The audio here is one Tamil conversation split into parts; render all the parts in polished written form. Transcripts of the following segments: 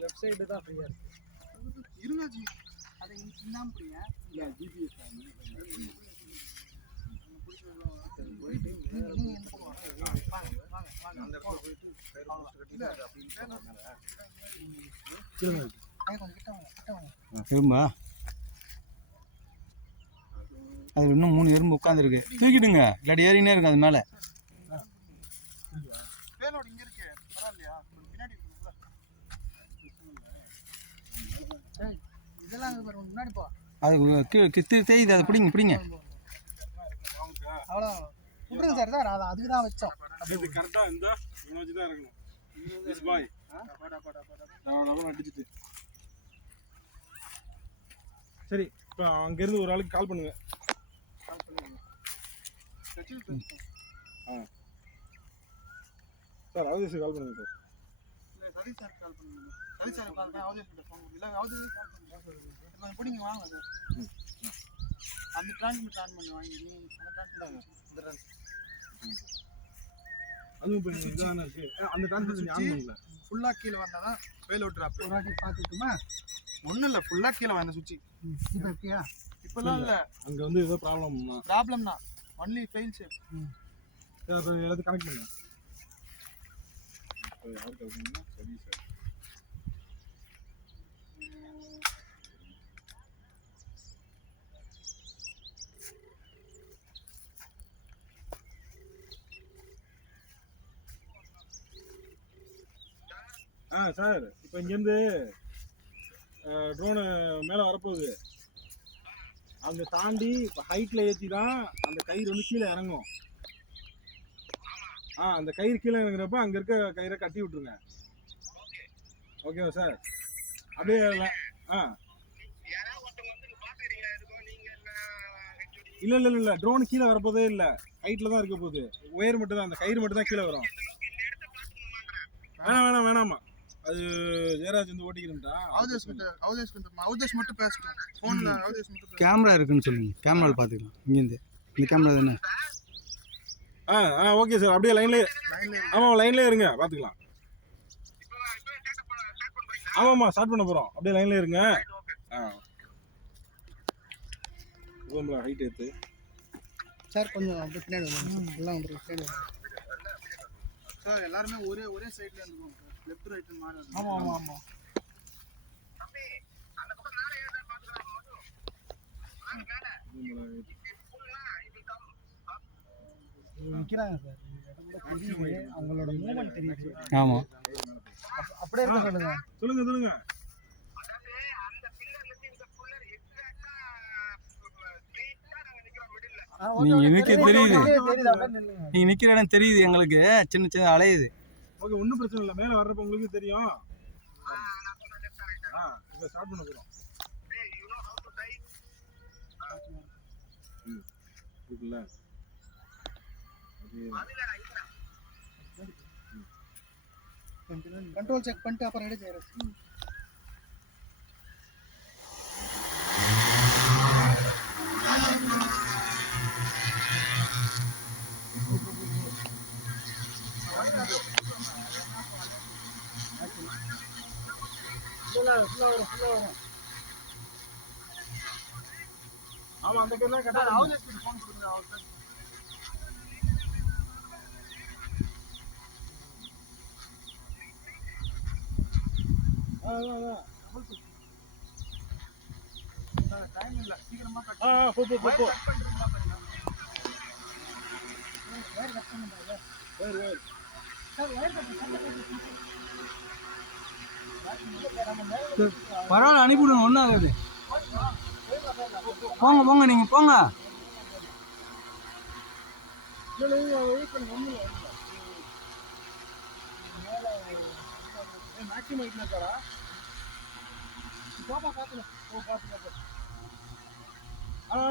லெஃப்ட் சைடு தான் ஃப்ரீயா இருங்க ஜி. அதை இன்னாம புரியா இல்ல ஜிபிஎஸ் திரும்ப அது இன்னும் 3 எறும்பு உட்காந்துருக்கு. தூக்கிடுங்க, இல்லாட்டி ஏறினே இருக்கு அது மேலே. அது தேயுது, அதை பிடிங்க பிடிங்க. அவ்வளோ விட்டுருங்க சார். சார் அதுக்கு தான் வச்சோம். கரெக்டாக இந்த வச்சு தான் இருக்கணும். பாய் அடிச்சுட்டு சரி. இப்போ அங்கேருந்து ஒரு ஆளுக்கு கால் பண்ணுங்க. சார் அவதேஷ் கால் பண்ணுங்க சார். சரி சார் கால் பண்ணுங்க. சரி சார் கால் பண்ணி அவதேஷ் கிட்ட ஃபோன் இல்லை அவதேஷ் கால் பண்ணுங்க. கொஞ்சம் பிடிங்க வாங்க சார். அந்த டிரான்ஸ்மிட் ஆன் பண்ணி வாங்கி நீ அந்த டிரான்ஸ்மிட் இந்த அதுவும் இப்போ இதான இருக்கு. அந்த டிரான்ஸ்மிட் ஆன் பண்ணல. ஃபுல்லாக கீழே வந்தால் தான் ஃபெயில் அவுட் ட்ராப். ஒரு வாட்டி பார்த்துட்டுமா? ஒன்றும் இல்லை, ஃபுல்லாக கீழே வந்த சுவிட்ச். இப்போ இருக்கியா? இப்போலாம் இல்லை, அங்கே வந்து ஏதோ ப்ராப்ளம் தான். Only fail safe. எல்லாத்தையும் கனெக்ட் பண்ணுங்க. யாருக்கு இருக்குன்னா சரி சார். சார் இப்போ இங்கேருந்து ட்ரோனு மேலே வரப்போகுது. அந்த தாண்டி இப்போ ஹைட்டில் ஏற்றி தான் அந்த கயிறு வந்து கீழே இறங்கும். அந்த கயிறு கீழே இறங்குறப்ப அங்கே இருக்க கயிறை கட்டி விட்ருங்க. ஓகேவா சார்? அப்படியே இல்லை இல்லை இல்லை, ட்ரோன் கீழே வரப்போதே இல்லை, ஹைட்டில் தான் இருக்க போகுது. ஒயர் மட்டும் தான், அந்த கயிறு மட்டும் தான் கீழே வரும். வேணாமா, அது ஜெயராஜ் வந்து ஓட்டிக்கிறேன்டா. அவதேஷ் மட்டும் பேசிட்டோம் ஃபோனில். அவதேஷ் மட்டும் கேமரா இருக்குன்னு சொல்லுங்க, கேமராவில் பார்த்துக்கலாம். இங்கேருந்து இந்த கேமரா தானே? Okay sir. அப்படியே லைன்லேயே. ஆமாம், லைன்லேயே இருங்க, பார்த்துக்கலாம். ஆமாம்மா, ஸ்டார்ட் பண்ண போகிறோம். அப்படியே லைன்லேயே இருங்க. ஹைட் ஏற்று சார். கொஞ்சம் அப்படி பின்னாடி எல்லாம் பின்னாடி சார். எல்லாருமே ஒரே சைடில் இருந்துருவோம் சார். லெஃப்ட் ரைட்டு மாறி. ஆமாம். நிற்கிறாங்க சார். அவங்களோட மூவ்மெண்ட் தெரியுது. ஆமாம், அப்படியே இருக்க சொல்லுங்க. நீங்க நிக்க தெரியுது, நீங்க நிக்கிற இடம் தெரியுது எங்களுக்கு. சின்ன அலையுது. ஓகே, ஒன்றும் பிரச்சனை இல்லை. மேலே வர்றப்ப உங்களுக்கு தெரியும். இதை ஸ்டார்ட் பண்ண போகிறோம். இருக்குல்ல, கண்ட்ரோல் செக் பண்ணிட்டு அப்புறம் ரெடி செய்யறேன். ஆமாம், அந்த கேர்லாம் கரெக்டாக ஃபோன் கொடுங்க. டைம் இல்லை, சீக்கிரமா போ. பரவாயில்ல, அனுப்பிவிடுங்க, ஒன்றும் ஆகாது. போங்க, நீங்க போங்க.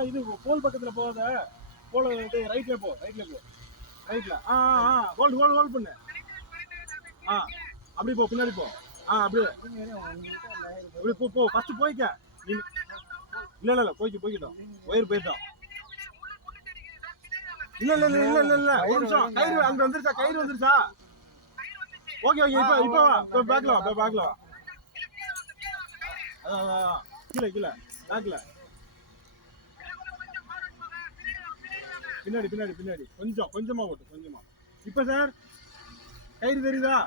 இது போல் பக்கத்தில் போகாத. போல ரைட்ல போ. ரைட்ல ஹோல்ட் பண்ணு. அப்படி போ, பின்னாடி போ. அப்படியே போ. ஃபர்ஸ்ட் போய்க்க. இல்ல போய்க்கிட்டோம். ஒயர் போயிட்டோம். இல்ல ஒரு நிமிஷம். கயிறு அங்க வந்துருச்சா? ஓகே ஓகே இப்போ வா இப்போ பேக்ல வா அதான் கீழே பேக்ல பின்னாடி கொஞ்சமா ஓட்டு இப்போ சார் கயிறு தெரியுதா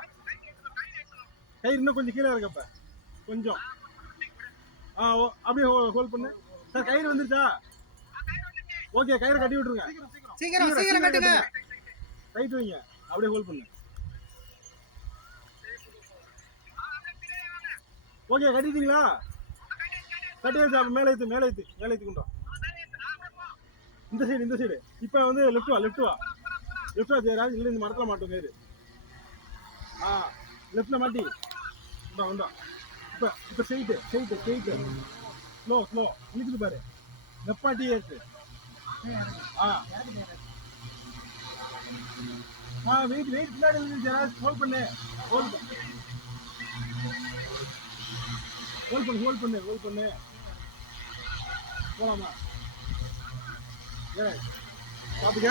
கயிறு இன்னும் கொஞ்சம் கீழே இருக்கப்ப கொஞ்சம் அப்படியே ஹோல்ட் பண்ணு சார் கயிறு வந்துருச்சா ஓகே கயிறை கட்டி விட்டுருங்க சீக்கிரம் கட்டுங்க ரைட் வைங்க அப்படியே ஹோல்ட் பண்ணு ஓகே கட்டிட்டீங்களா கட்டி வச்சு அப்ப மேலே ஏத்து கொண்டோம் இந்த சைடு இப்போ வந்து லெஃப்ட் வா ஜெயராஜ் இல்லை இந்த மரத்தில் மாட்டோம் கயிறு லெஃப்ட்ல மாட்டி உண்டா இப்போ ஸ்ட்ரெயிட் ஸ்லோ இழுக்குது பாரு நெப்பாட்டி ஏற்று வெயிட் பின்னாடி ஜெயராஜ் ஹோல்ட் பண்ணு போலாமா பாத்துக்க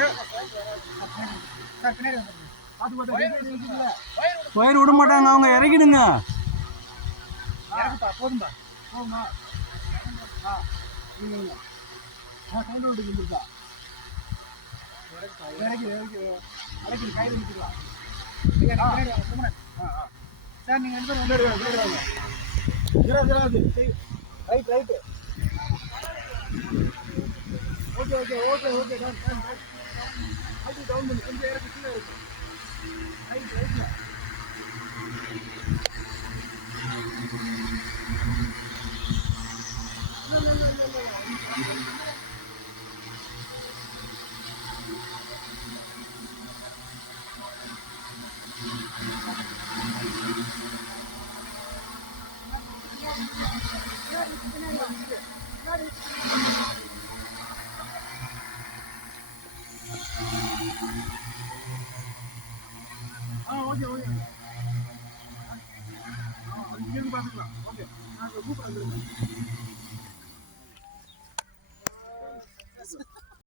ஒயர் விட மாட்டாங்க அவங்க இறக்கிடுங்க போதுமா சவுண்ட் விட்டுருக்கா இறக்கி கையில் நிற்கலாம் சார் நீங்க ரைட் ஓகே டவுன் பண்ணு கொஞ்சம் இறக்கி கீழே இருக்கு ரைட்ல ஓகே அது இங்கே பார்த்துக்கலாம் ஓகே நான் கூப்பிடுறேன்